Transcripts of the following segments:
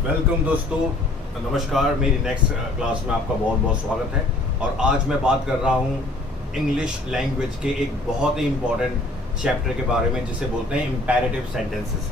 Welcome दोस्तों, नमस्कार। मेरी नेक्स्ट क्लास में आपका बहुत बहुत स्वागत है। और आज मैं बात कर रहा हूँ इंग्लिश लैंग्वेज के एक बहुत ही इम्पॉर्टेंट चैप्टर के बारे में, जिसे बोलते हैं imperative sentences.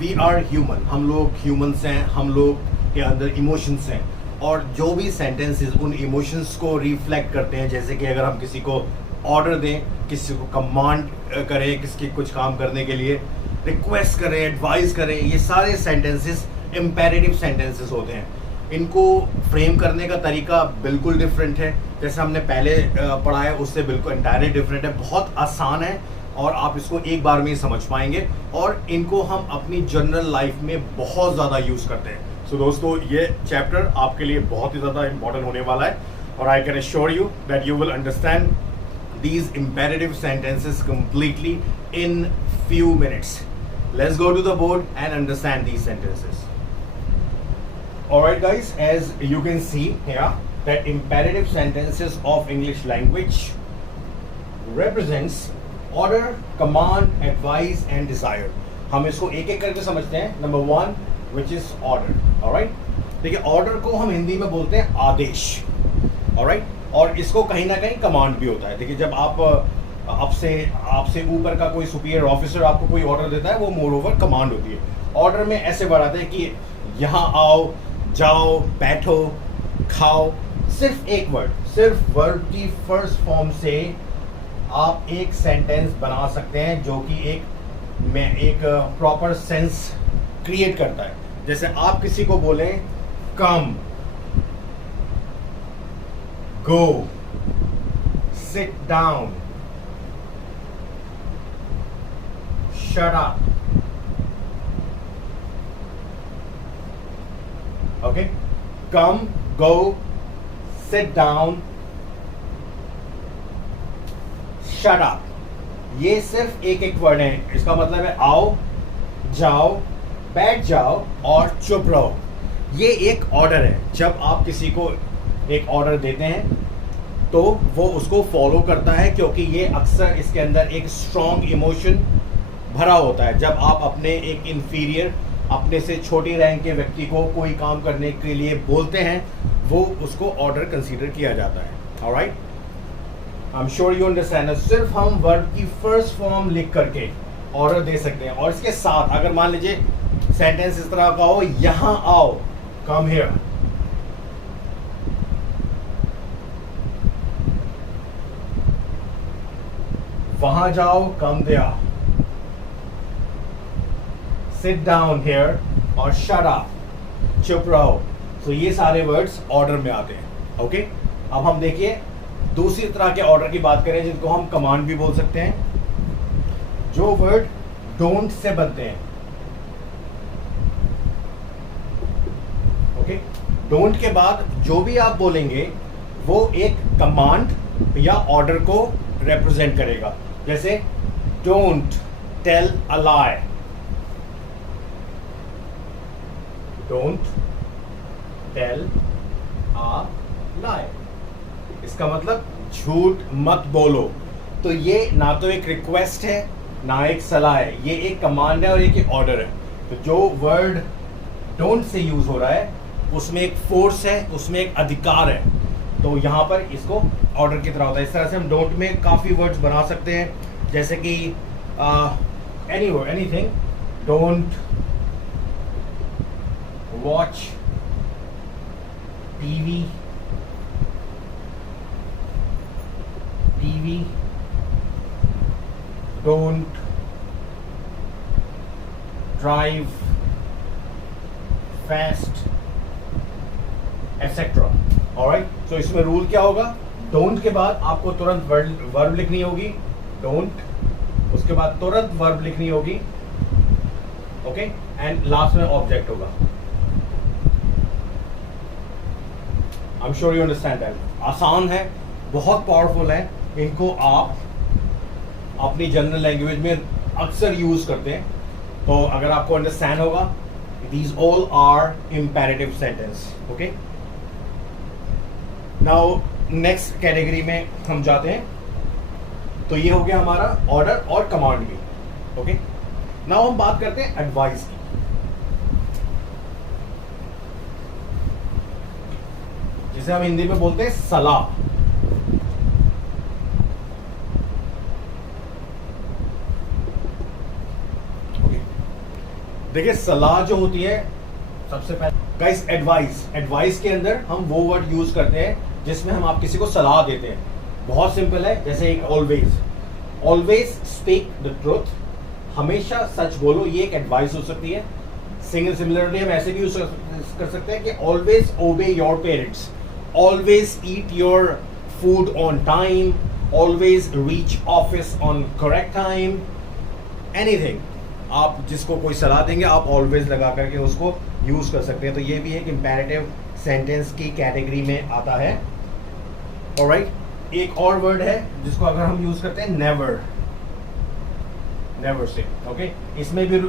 We are human, हम लोग ह्यूमंस हैं, हम लोग के अंदर इमोशंस हैं, और जो भी सेंटेंसेस उन इमोशंस को रिफ्लेक्ट करते हैं। जैसे कि अगर हम किसी को ऑर्डर दें, किसी को कमांड करें, किसी कुछ काम करने के लिए रिक्वेस्ट करें, एडवाइस करें, ये सारे सेंटेंसेस इम्पेरेटिव सेंटेंसेस होते हैं। इनको फ्रेम करने का तरीका बिल्कुल डिफरेंट है, जैसे हमने पहले पढ़ा है उससे बिल्कुल एंटायरली डिफरेंट है। बहुत आसान है और आप इसको एक बार में ही समझ पाएंगे, और इनको हम अपनी जनरल लाइफ में बहुत ज़्यादा यूज़ करते हैं। सो दोस्तों, ये चैप्टर आपके लिए बहुत ही ज़्यादा इंपॉर्टेंट होने वाला है, और I can assure you that you will understand these imperative sentences completely in few minutes. Let's go to the board and understand these sentences. Alright guys, as you can see here that imperative sentences of English language represents order, command, advice and desire. हम इसको एक एक करके समझते हैं। Number one, which is order. Alright, देखिए order को हम हिंदी में बोलते हैं आदेश। Alright, और इसको कहीं ना कहीं कमांड भी होता है। देखिए, जब आप आपसे ऊपर का कोई सुपीरियर ऑफिसर आपको कोई ऑर्डर देता है, वो मोर ओवर कमांड होती है। ऑर्डर में ऐसे वर्ड आते हैं कि यहाँ आओ, जाओ, बैठो, खाओ। सिर्फ एक वर्ड, सिर्फ वर्ब की फर्स्ट फॉर्म से आप एक सेंटेंस बना सकते हैं जो कि एक प्रॉपर सेंस क्रिएट करता है। जैसे आप किसी को बोलें कम, go, sit down, shut up. Okay, come, go, sit down, shut up. ये सिर्फ एक एक वर्ड है। इसका मतलब है आओ, जाओ, बैठ जाओ और चुप रहो। ये एक ऑर्डर है। जब आप किसी को एक ऑर्डर देते हैं तो वो उसको फॉलो करता है, क्योंकि ये अक्सर इसके अंदर एक स्ट्रॉन्ग इमोशन भरा होता है। जब आप अपने एक इंफीरियर, अपने से छोटी रैंक के व्यक्ति को कोई काम करने के लिए बोलते हैं, वो उसको ऑर्डर कंसीडर किया जाता है। Alright, I am sure you understand. सिर्फ हम वर्ब की फर्स्ट फॉर्म लिख करके ऑर्डर दे सकते हैं, और इसके साथ अगर मान लीजिए सेंटेंस इस तरह का हो, यहाँ आओ, कम हियर, वहां जाओ, come there, sit down here, और शट अप, चुप रहो। तो ये सारे वर्ड्स ऑर्डर में आते हैं। ओके, अब हम देखिए दूसरी तरह के ऑर्डर की बात करें, जिनको हम कमांड भी बोल सकते हैं, जो वर्ड डोंट से बनते हैं। ओके, डोंट के बाद जो भी आप बोलेंगे वो एक कमांड या ऑर्डर को रिप्रेजेंट करेगा। जैसे don't tell a lie, don't tell a lie, इसका मतलब झूठ मत बोलो। तो ये ना तो एक रिक्वेस्ट है, ना एक सलाह है, ये एक कमांड है और एक ऑर्डर है। तो जो वर्ड डोंट से यूज हो रहा है, उसमें एक फोर्स है, उसमें एक अधिकार है। तो यहाँ पर इसको ऑर्डर की तरह होता है। इस तरह से हम डोंट में काफ़ी वर्ड्स बना सकते हैं, जैसे कि any word, anything, don't watch TV, don't drive fast, etcetera. Alright, तो इसमें रूल क्या होगा? डोंट के बाद आपको तुरंत वर्ब लिखनी होगी, डोंट, उसके बाद तुरंत वर्ब लिखनी होगी, ओके, एंड लास्ट में ऑब्जेक्ट होगा। आई am sure you understand that. आसान है, बहुत पावरफुल है, इनको आप अपनी जनरल लैंग्वेज में अक्सर यूज करते हैं। तो अगर आपको अंडरस्टैंड होगा, these all are imperative sentence. Okay, now next category में हम जाते हैं। तो ये हो गया हमारा ऑर्डर और कमांड भी। ओके, नाउ हम बात करते हैं एडवाइस की। जिसे हम हिंदी में बोलते हैं सलाह। देखिए सलाह जो होती है, सबसे पहले गाइस एडवाइस के अंदर हम वो वर्ड यूज करते हैं जिसमें हम आप किसी को सलाह देते हैं। बहुत सिंपल है, जैसे एक ऑलवेज स्पीक द ट्रुथ, हमेशा सच बोलो, ये एक एडवाइस हो सकती है। सिमिलरली हम ऐसे भी यूज कर सकते हैं कि ऑलवेज ओबे your parents, always eat your food on time, always reach office on correct time, anything आप जिसको कोई सलाह देंगे आप ऑलवेज लगा करके उसको यूज कर सकते हैं। तो ये भी एक इंपेरेटिव सेंटेंस की कैटेगरी में आता है। ऑलराइट, एक और वर्ड है जिसको अगर हम यूज करते हैं नेवर से। ओके, इसमें भी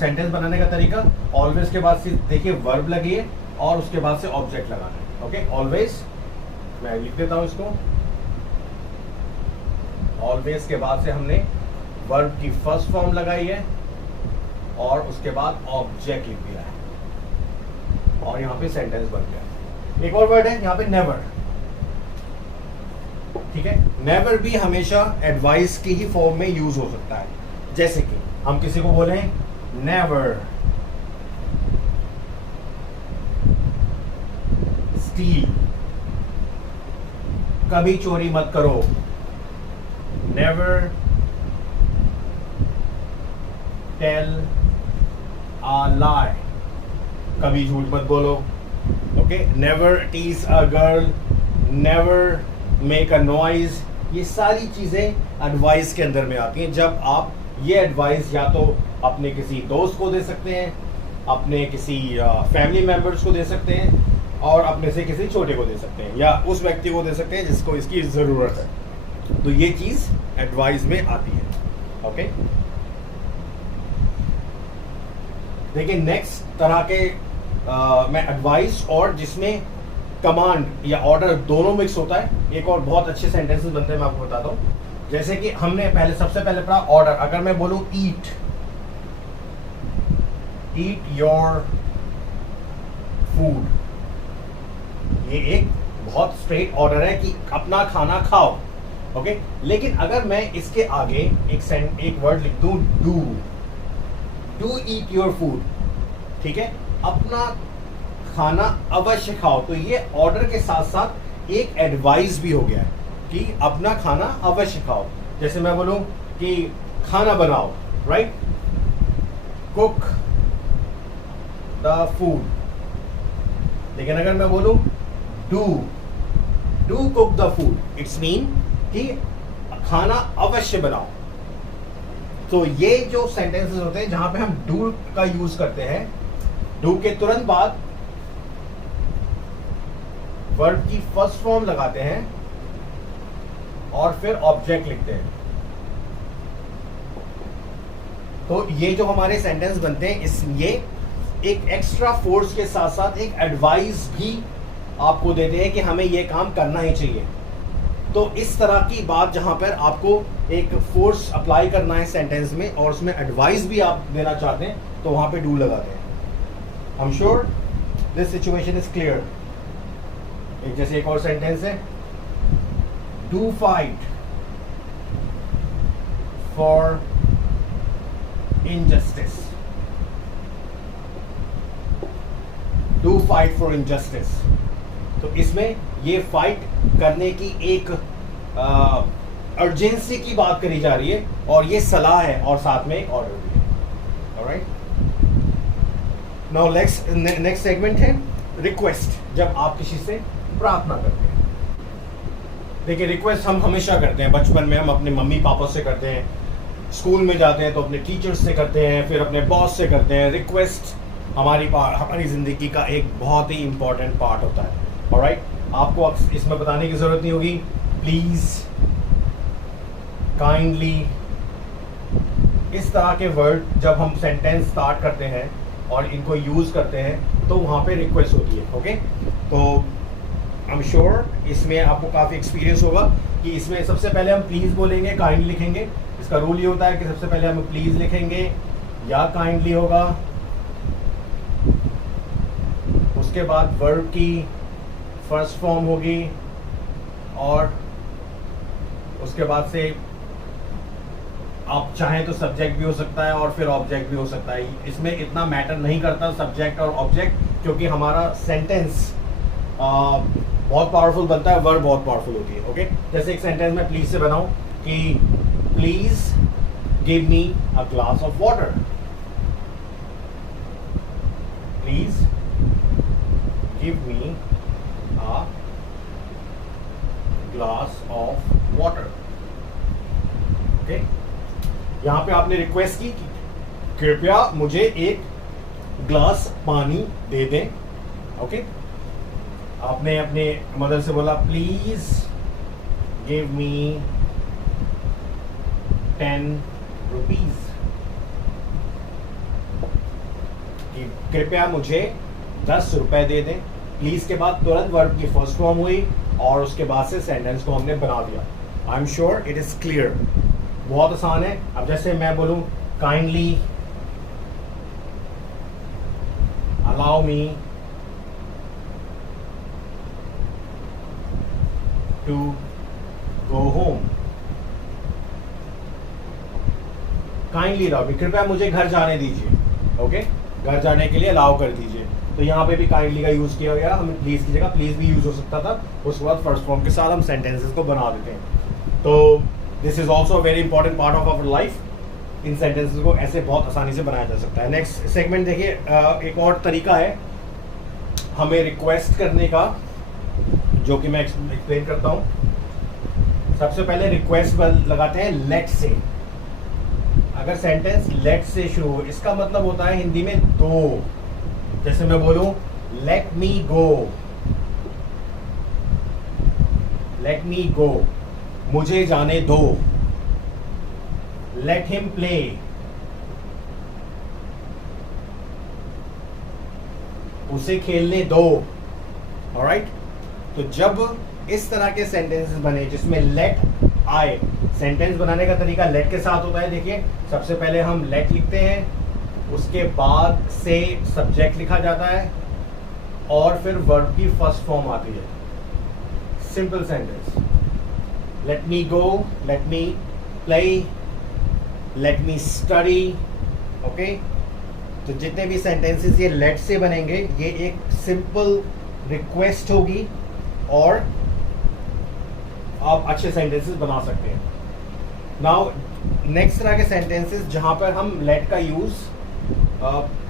सेंटेंस बनाने का तरीका ऑलवेज के बाद से देखिए वर्ब लगी है और उसके बाद से ऑब्जेक्ट लगाना है। ओके, ऑलवेज, मैं लिख देता हूं इसको। ऑलवेज के बाद से हमने वर्ब की फर्स्ट फॉर्म लगाई है और उसके बाद ऑब्जेक्ट लिख दिया है और यहां पे सेंटेंस बन गया। एक और वर्ड है यहां पे नेवर। ठीक है, नेवर भी हमेशा एडवाइस की ही फॉर्म में यूज हो सकता है। जैसे कि हम किसी को बोले नेवर स्टील, कभी चोरी मत करो। नेवर टेल a lie, कभी झूठ मत बोलो। Okay, never tease a girl, never make a noise, ये सारी चीजें एडवाइस के अंदर में आती हैं। जब आप ये एडवाइस या तो अपने किसी दोस्त को दे सकते हैं, अपने किसी फैमिली मेंबर्स को दे सकते हैं और अपने से किसी छोटे को दे सकते हैं या उस व्यक्ति को दे सकते हैं जिसको इसकी जरूरत है। तो ये चीज एडवाइस में आती है। ओके, देखिए नेक्स्ट तरह के मैं एडवाइस और जिसमें कमांड या ऑर्डर दोनों मिक्स होता है, एक और बहुत अच्छे सेंटेंसेस बनते हैं, मैं आपको बताता हूँ। जैसे कि हमने सबसे पहले पढ़ा ऑर्डर। अगर मैं बोलूं ईट योर फूड, ये एक बहुत स्ट्रेट ऑर्डर है कि अपना खाना खाओ। ओके, लेकिन अगर मैं इसके आगे एक वर्ड लिख दूं डू ईट योर फूड, ठीक है, अपना खाना अवश्य खाओ, तो ये ऑर्डर के साथ साथ एक एडवाइस भी हो गया है कि अपना खाना अवश्य खाओ। जैसे मैं बोलूं कि खाना बनाओ, राइट, कुक द फूड। लेकिन अगर मैं बोलूं do cook the food, it's mean कि खाना अवश्य बनाओ। तो ये जो सेंटेंसेस होते हैं जहां पे हम डू का यूज करते हैं, डू के तुरंत बाद वर्ब की फर्स्ट फॉर्म लगाते हैं और फिर ऑब्जेक्ट लिखते हैं। तो ये जो हमारे सेंटेंस बनते हैं, ये एक एक्स्ट्रा फोर्स के साथ साथ एक एडवाइस भी आपको देते हैं कि हमें ये काम करना ही चाहिए। तो इस तरह की बात जहां पर आपको एक फोर्स अप्लाई करना है सेंटेंस में और उसमें एडवाइस भी आप देना चाहते हैं, तो वहां पे डू लगाते हैं। आई am sure this situation is clear. जैसे एक और सेंटेंस है, do fight for injustice, do fight for injustice. तो इसमें ये फाइट करने की एक अर्जेंसी की बात करी जा रही है और ये सलाह है और साथ में एक ऑर्डर भी है। ऑलराइट, नाउ नेक्स्ट सेगमेंट है रिक्वेस्ट। जब आप किसी से प्रार्थना करते हैं, देखिए रिक्वेस्ट हम हमेशा करते हैं। बचपन में हम अपने मम्मी पापा से करते हैं, स्कूल में जाते हैं तो अपने टीचर्स से करते हैं, फिर अपने बॉस से करते हैं। रिक्वेस्ट हमारी ज़िंदगी का एक बहुत ही इंपॉर्टेंट पार्ट होता है। ऑलराइट, आपको इसमें बताने की ज़रूरत नहीं होगी। प्लीज़, काइंडली, इस तरह के वर्ड जब हम सेंटेंस स्टार्ट करते हैं और इनको यूज़ करते हैं तो वहाँ पे रिक्वेस्ट होती है। ओके, तो आई एम श्योर इसमें आपको काफ़ी एक्सपीरियंस होगा कि इसमें सबसे पहले हम प्लीज़ बोलेंगे, काइंडली लिखेंगे। इसका रूल ये होता है कि सबसे पहले हम प्लीज़ लिखेंगे या काइंडली होगा, उसके बाद वर्ब की फर्स्ट फॉर्म होगी, और उसके बाद से आप चाहें तो सब्जेक्ट भी हो सकता है और फिर ऑब्जेक्ट भी हो सकता है। इसमें इतना मैटर नहीं करता सब्जेक्ट और ऑब्जेक्ट, क्योंकि हमारा सेंटेंस बहुत पावरफुल बनता है, वर्ब बहुत पावरफुल होती है। ओके, जैसे एक सेंटेंस मैं प्लीज से बनाऊं कि please give me a glass of water. Please give me a glass of water. Okay, यहां पे आपने रिक्वेस्ट की कि कृपया मुझे एक ग्लास पानी दे दें। ओके, आपने अपने मदर से बोला प्लीज गिव मी 10 रुपीज, कृपया मुझे 10 रुपए दे दें। प्लीज के बाद तुरंत वर्ब की फर्स्ट फॉर्म हुई और उसके बाद से सेंटेंस को हमने बना दिया। I am sure it is clear, बहुत आसान है। अब जैसे मैं बोलूं kindly allow me to go home. Kindly allow me, कृपया मुझे घर जाने दीजिए। ओके, घर जाने के लिए अलाउ कर दीजिए। तो यहाँ पे भी काइंडली का यूज किया गया, हमें प्लीज की जगह प्लीज भी यूज हो सकता था। उसके बाद फर्स्ट फॉर्म के साथ हम सेंटेंसेस को बना देते हैं। तो this is also very important part of our life. इन सेंटेंसेस को ऐसे बहुत आसानी से बनाया जा सकता है। नेक्स्ट सेगमेंट देखिए, एक और तरीका है हमें रिक्वेस्ट करने का, जो कि मैं एक्सप्लेन करता हूं। सबसे पहले रिक्वेस्ट लगाते हैं लेट से। अगर सेंटेंस लेट से शुरू हो, इसका मतलब होता है हिंदी में दो। जैसे मैं बोलूं late me go, let me गो, मुझे जाने दो। लेट हिम प्ले, उसे खेलने दो। ऑलराइट, तो जब इस तरह के सेंटेंसेस बने जिसमें लेट आए, सेंटेंस बनाने का तरीका लेट के साथ होता है। देखिए, सबसे पहले हम लेट लिखते हैं, उसके बाद से सब्जेक्ट लिखा जाता है और फिर वर्ब की फर्स्ट फॉर्म आती है। Simple sentence, let me go, let me play, let me study. Okay, तो जितने भी सेंटेंसेस ये लेट से बनेंगे, ये एक सिंपल रिक्वेस्ट होगी और आप अच्छे सेंटेंसेस बना सकते हैं। नाउ नेक्स्ट तरह के सेंटेंसेस जहां पर हम लेट का यूज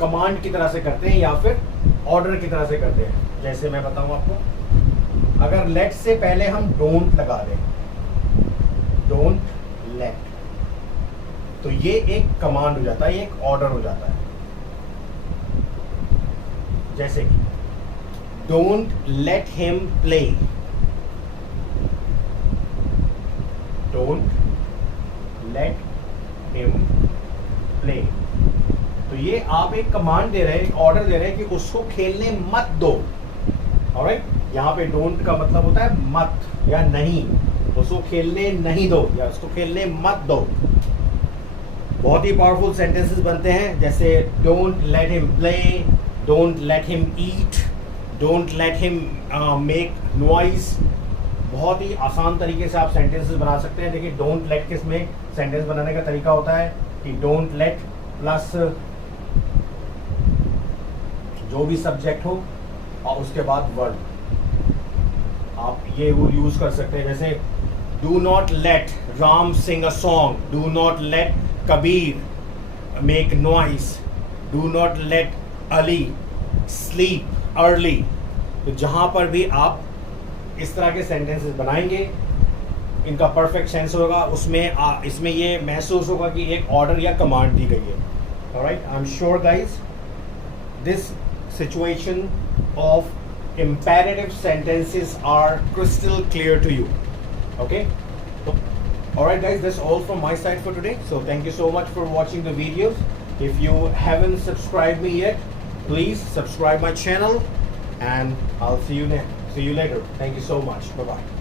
कमांड की तरह से करते हैं या फिर ऑर्डर की तरह से करते हैं। जैसे मैं बताऊं आपको, अगर लेट से पहले हम डोंट लगा दें, डोंट लेट, तो ये एक कमांड हो जाता है, ये एक ऑर्डर हो जाता है। जैसे कि don't let him play, don't let him play. तो ये आप एक कमांड दे रहे हैं, एक ऑर्डर दे रहे हैं कि उसको खेलने मत दो। ऑलराइट, यहाँ पे डोंट का मतलब होता है मत या नहीं, उसको खेलने नहीं दो या उसको खेलने मत दो। बहुत ही पावरफुल सेंटेंसेस बनते हैं, जैसे don't let him play, don't let him eat, don't let him make noise. बहुत ही आसान तरीके से आप सेंटेंसेस बना सकते हैं। देखिए, डोंट लेट किस में सेंटेंस बनाने का तरीका होता है कि डोंट लेट प्लस जो भी सब्जेक्ट हो और उसके बाद वर्ब, आप ये वो यूज कर सकते हैं। जैसे do not let Ram sing a song, do not let Kabir make noise, do not let Ali sleep early. तो जहां पर भी आप इस तरह के सेंटेंसेस बनाएंगे, इनका परफेक्ट सेंस होगा, उसमें इसमें ये महसूस होगा कि एक ऑर्डर या कमांड दी गई है। Alright, I am sure guys this situation of imperative sentences are crystal clear to you. Okay, so, alright guys, that's all from my side for today. So thank you so much for watching the videos. If you haven't subscribed me yet, please subscribe my channel and I'll see you later. Thank you so much. Bye bye.